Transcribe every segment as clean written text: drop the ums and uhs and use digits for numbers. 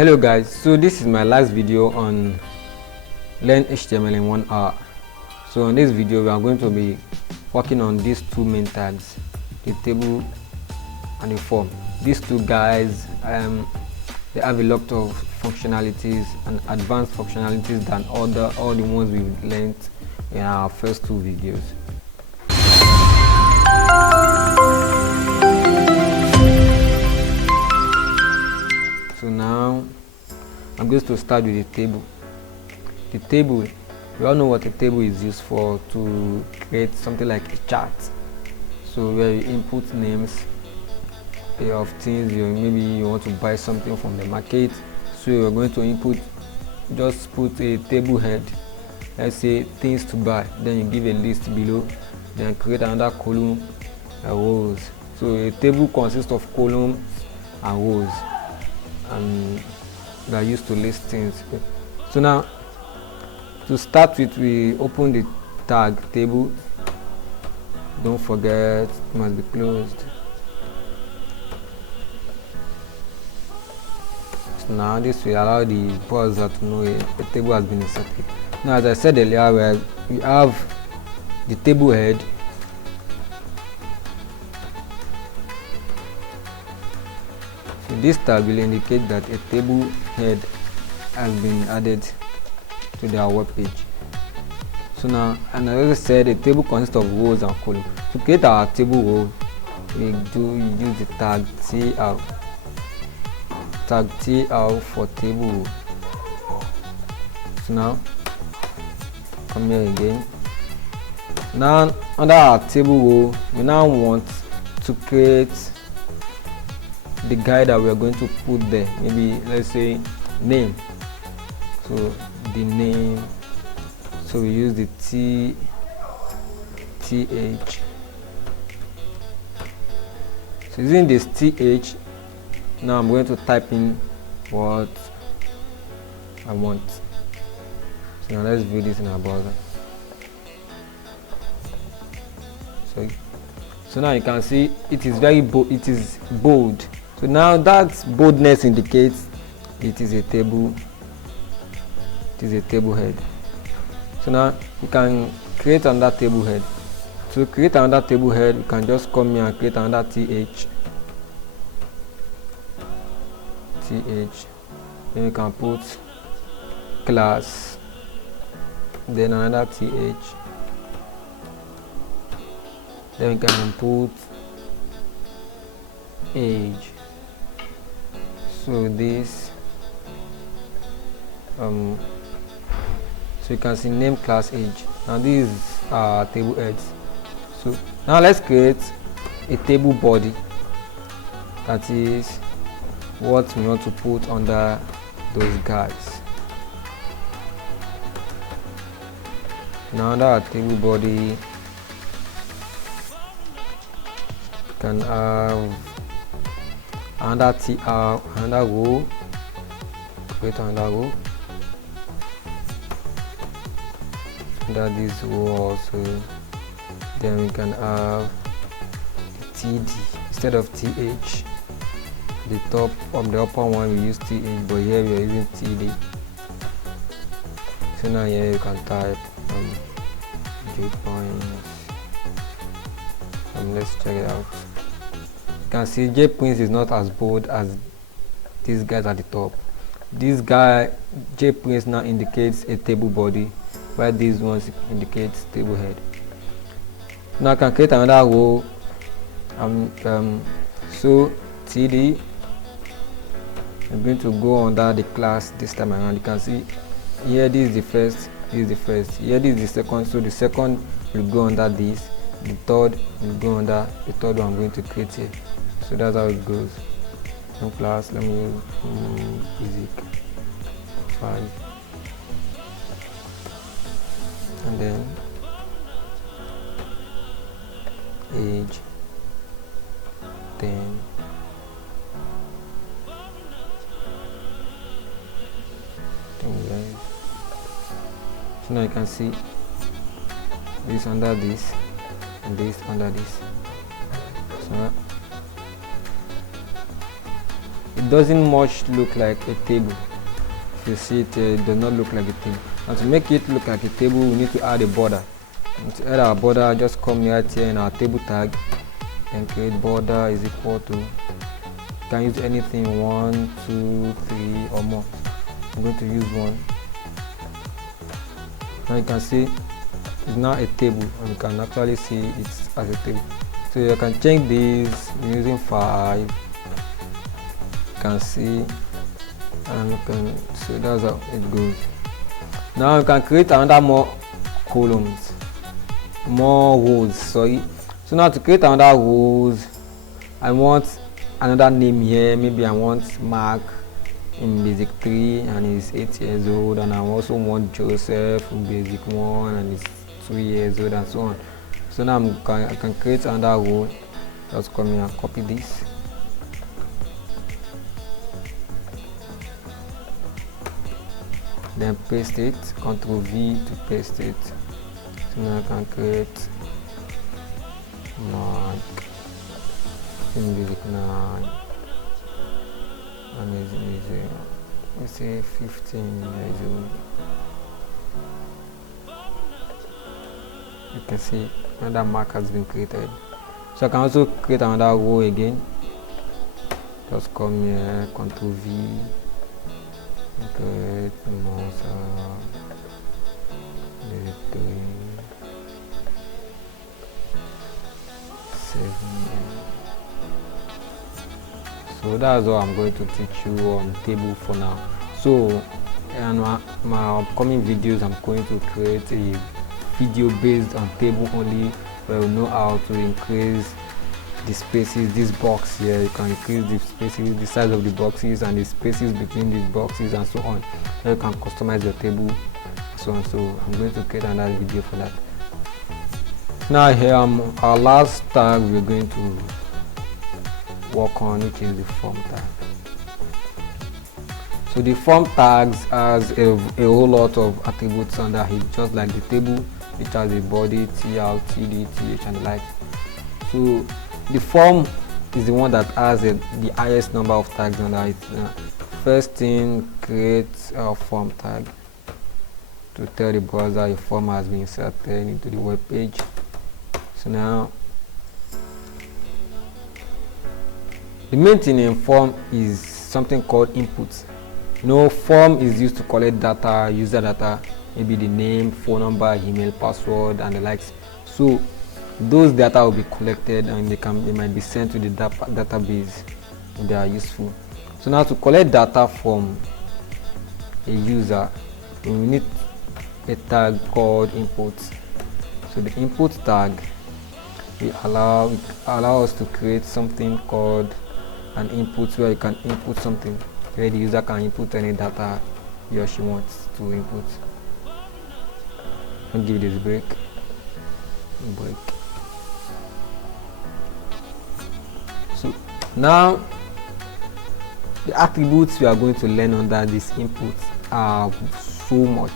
Hello guys, so this is my last video on learn HTML in 1 hour. So in this video we are going to be working on these two main tags, the table and the form. These two guys they have a lot of functionalities and advanced functionalities than all the ones we've learned in our first two videos. So now I'm going to start with the table. The table, we all know what a table is used for, to create something like a chart. So where you input names of things, maybe you want to buy something from the market, so you're going to input, just put a table head, let's say things to buy, then you give a list below, then create another column, rows. So a table consists of columns and rows, and they are used to list things. So now to start with, we open the tag table. Don't forget it must be closed. So now this will allow the browser to know a table has been inserted. Now, as I said earlier, we have the table head, so this tag will indicate that a table head has been added to their web page. So now, and as I said, a table consists of rows and columns. To create our table row, we use the tag tl for table row. So now come here again. Now under our table row, we now want to create the guide that we are going to put there. Maybe let's say name. So the name, so we use the th. So using this th, now I'm going to type in what I want. So now let's view this in our browser. So now you can see it is very bold. It is bold. So now that boldness indicates it is a table. It is a table head. So now you can create another table head. To create another table head, you can just come here and create another th. Then you can put class, then another th. Then you can put age. So this so you can see name, class, age. Now these are table heads. So now let's create a table body, that is what we want to put under those guys. Now under our table body, you can have another tr, another row, create another row. Under this row also, then we can have td instead of th. The top of the upper one we use th, but here we are using td. So now here you can type jpoints. Let's check it out. You can see jprints is not as bold as these guys at the top. This guy jprints now indicates a table body, while these ones indicates table head. Now I can create another row. So td, I'm going to go under the class this time around. You can see here this is the first, this is the first, here this is the second. So the second will go under this, the third will go under the third one I'm going to create here. So that's how it goes. No class, let me use basic 5, and then age 10, so now you can see this under this and this under this. So doesn't much look like a table. If you see it, it does not look like a table. And to make it look like a table, we need to add a border. And to add our border, just come right here in our table tag and create border is equal to, you can use anything, 1, 2, 3 or more. I'm going to use 1. Now you can see it's now a table, and you can actually see it as a table. So you can change this using 5. You can see, and you can, so that's how it goes. Now you can create another more columns, more rows, sorry. So now to create another rows, I want another name here. Maybe I want Mark in basic 3 and he's 8 years old, and I also want Joseph in basic 1 and he's 3 years old, and so on. So now I can create another row. Just come here and copy this. Then paste it, Ctrl V to paste it. So now I can create Mark in basic 9 and let's say 15 years old. You can see another mark has been created. So I can also create another row again. Just come here, Ctrl V, create monster, 3, 7. So that's all I'm going to teach you on table for now. So in my upcoming videos, I'm going to create a video based on table only, where you know how to increase the spaces. This box here, you can increase the spaces, the size of the boxes and the spaces between these boxes and so on. Then you can customize your table and so on. So I'm going to create another video for that. Now here our last tag we're going to work on, which is the form tag. So the form tags has a whole lot of attributes under it, just like the table, which has a body, tr, td, th, and the like. So the form is the one that has the highest number of tags under it. First thing, create a form tag to tell the browser a form has been inserted into the web page. So now the main thing in form is something called inputs. Form is used to collect data, user data, maybe the name, phone number, email, password, and the likes. So those data will be collected and they might be sent to the database if they are useful. So now to collect data from a user, we need a tag called inputs. So the input tag will allow us to create something called an input, where you can input something, where the user can input any data he or she wants to input. I'll give this break. So now the attributes we are going to learn under this input are so much.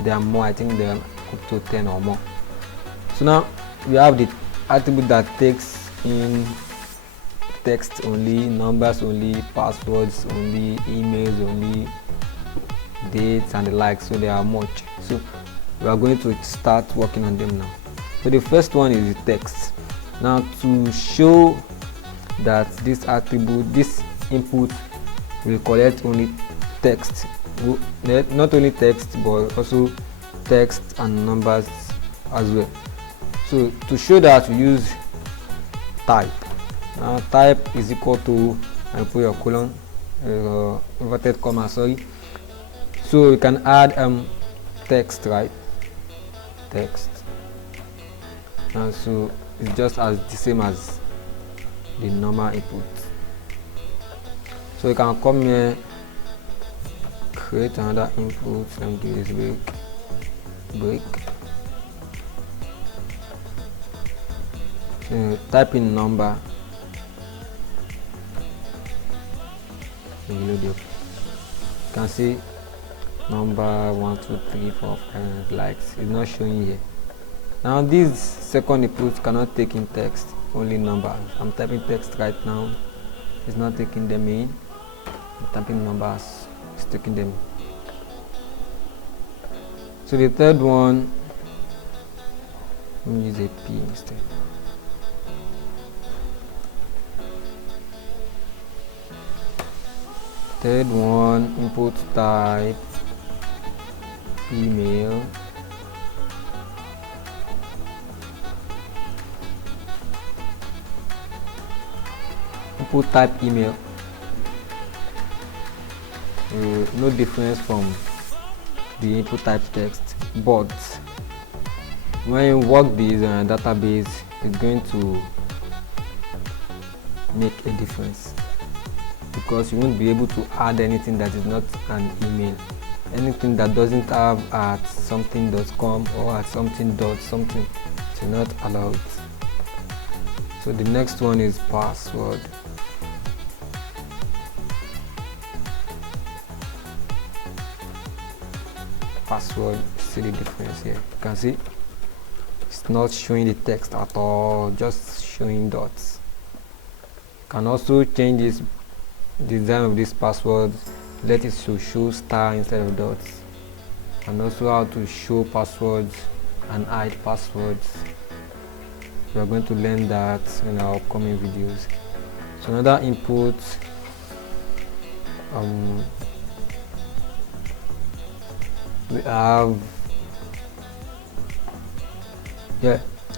There are more. I think there are up to 10 or more. So now we have the attribute that takes in text only, numbers only, passwords only, emails only, dates, and the like. So there are much. So we are going to start working on them now. So the first one is the text. Now to show that this attribute, this input will collect only text, not only text but also text and numbers as well. So to show that, we use type. Now type is equal to, and put your colon, inverted comma, sorry. So you can add text, right? Text. And so it's just as the same as the normal input. So you can come here, create another input, and do this break. So type in number. You can see number 1, 2, 3, 4, 5 likes. It's not showing here. Now this second input cannot take in text, only numbers. I'm typing text right now. It's not taking them in. typing numbers, sticking them. So the third one, let me use a P instead. Third one, input type email. Input type email. No difference from the input type text, but when you work this on a database, it's going to make a difference, because you won't be able to add anything that is not an email. Anything that doesn't have at something.com or at something.something to not allow it. So the next one is password. Password, see the difference here. You can see it's not showing the text at all, just showing dots. You can also change this design of this password, let it show star instead of dots, and also how to show passwords and hide passwords. We are going to learn that in our upcoming videos. So another input, we have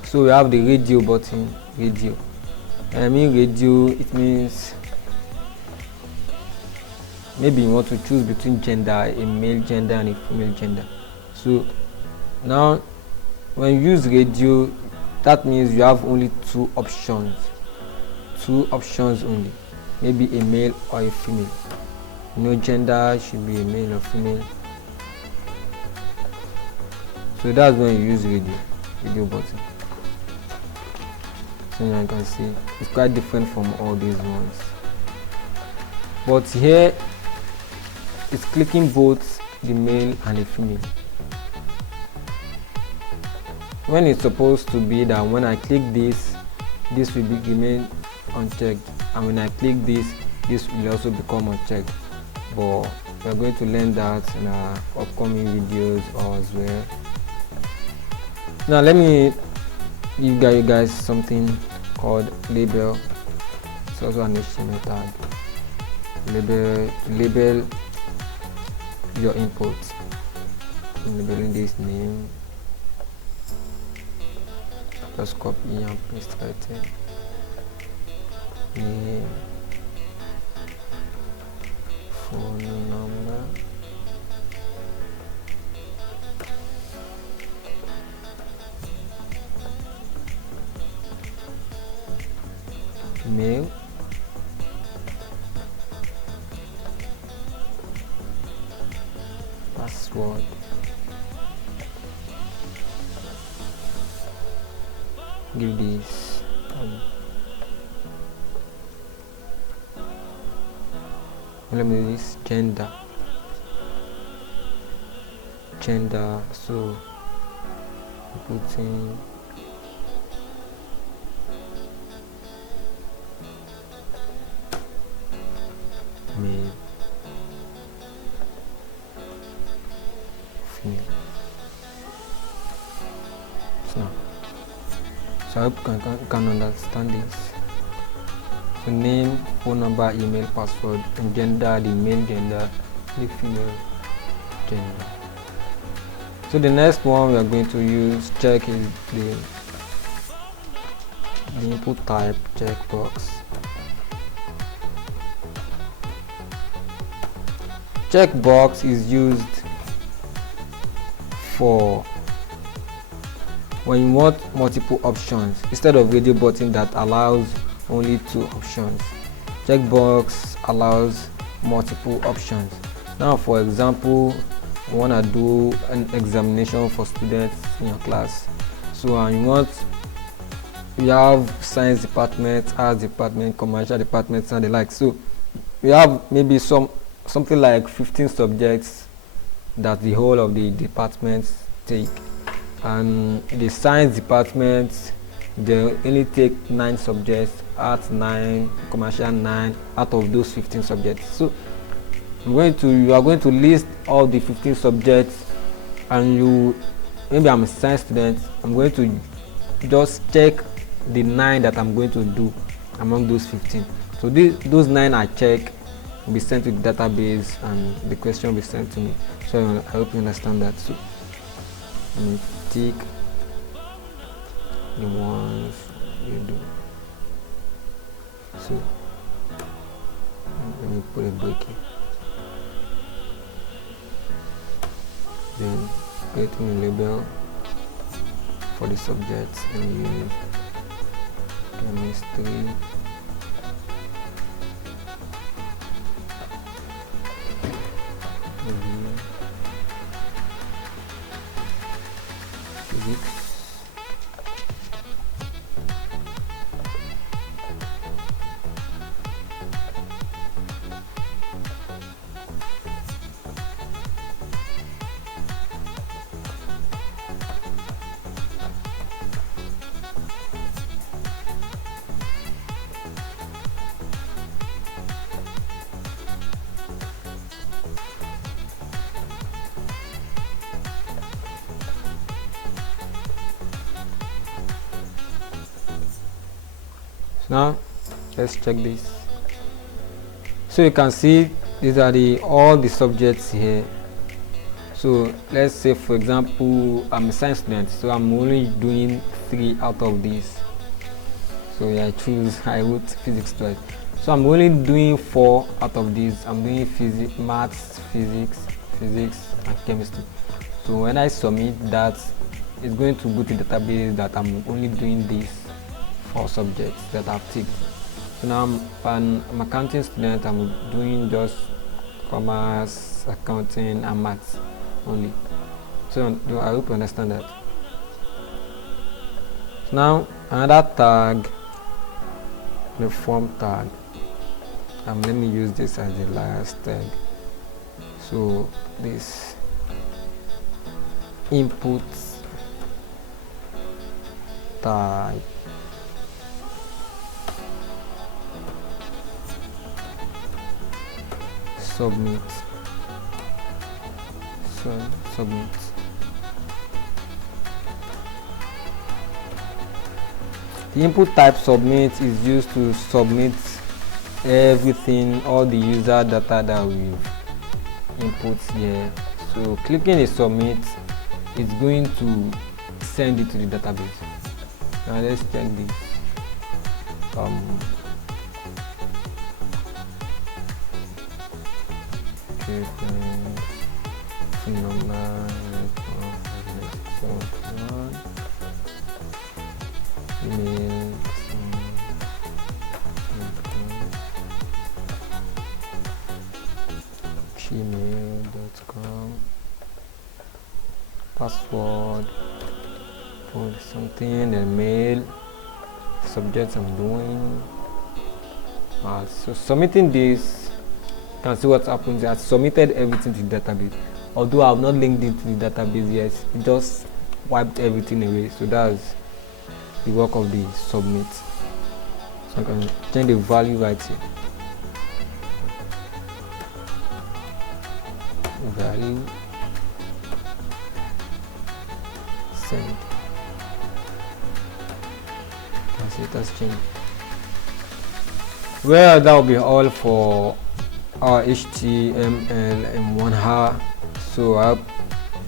so we have the radio button. Radio, and I mean radio, it means maybe you want to choose between gender, a male gender and a female gender. So now when you use radio, that means you have only two options only, maybe a male or a female. No gender, should be a male or female. So that's when you use radio button. So now you can see it's quite different from all these ones, but here it's clicking both the male and the female, when it's supposed to be that when I click this will remain unchecked, and when I click this will also become unchecked. But we're going to learn that in our upcoming videos as well. Now let me give you guys something called label. It's also an HTML tag. Label your input. I'm labeling this name. Just copy and paste right here. Name, phone number, mail, password, give this let me do this gender, so put in male, female. So I hope you can understand this. So name, phone number, email, password, and gender, the male gender, the female gender. So the next one we are going to use check is the input type checkbox. Checkbox is used for when you want multiple options instead of radio button that allows only two options. Checkbox allows multiple options. Now for example, you want to do an examination for students in your class, so you have science department, arts department, commercial departments and the like. So we have maybe something like 15 subjects that the whole of the departments take, and the science department they only take 9 subjects, arts 9, commercial 9 out of those 15 subjects. So you are going to list all the 15 subjects, and maybe I'm a science student, I'm going to just check the 9 that I'm going to do among those 15. So those 9 I check will be sent to the database, and the question will be sent to me. So I hope you understand that. So let me tick the ones you do. So let me put a break here. Then creating a label for the subjects and use chemistry, physics, Now let's check this. So you can see these are all the subjects here. So let's say, for example, I'm a science student, so I'm only doing 3 out of these. So yeah, I wrote physics twice. So I'm only doing 4 out of these. I'm doing maths, physics, and chemistry. So when I submit that, it's going to go to the database that I'm only doing these 4 subjects that I've ticked. So now I'm an accounting student. I'm doing just commerce, accounting, and maths only. So I hope you understand that. So now another tag, the form tag. Let me use this as the last tag. So this input type, submit. The input type submit is used to submit everything, all the user data that we've input here. So clicking a submit is going to send it to the database. Now let's check this. Number, email, gmail.com, password, put something, and mail, subjects I'm doing. So submitting this, you can see what happens. I submitted everything to the database. Although I have not linked it to the database yet, it just wiped everything away. So that's the work of the submit. So I can change the value right here. Value, send. You can see it has changed. Well, that will be all for our HTML in 1 hour. So I hope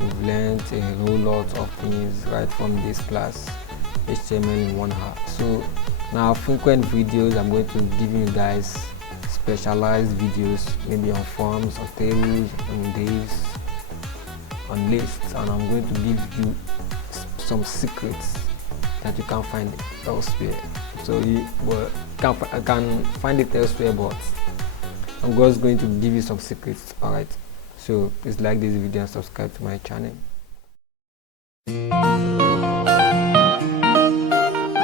you've learned a whole lot of things right from this class, HTML in 1 hour. So now frequent videos, I'm going to give you guys specialized videos, maybe on forms, on tables, on divs, on lists, and I'm going to give you some secrets that you can't find elsewhere. So I can find it elsewhere, but I'm just going to give you some secrets. Alright, so please like this video and subscribe to my channel.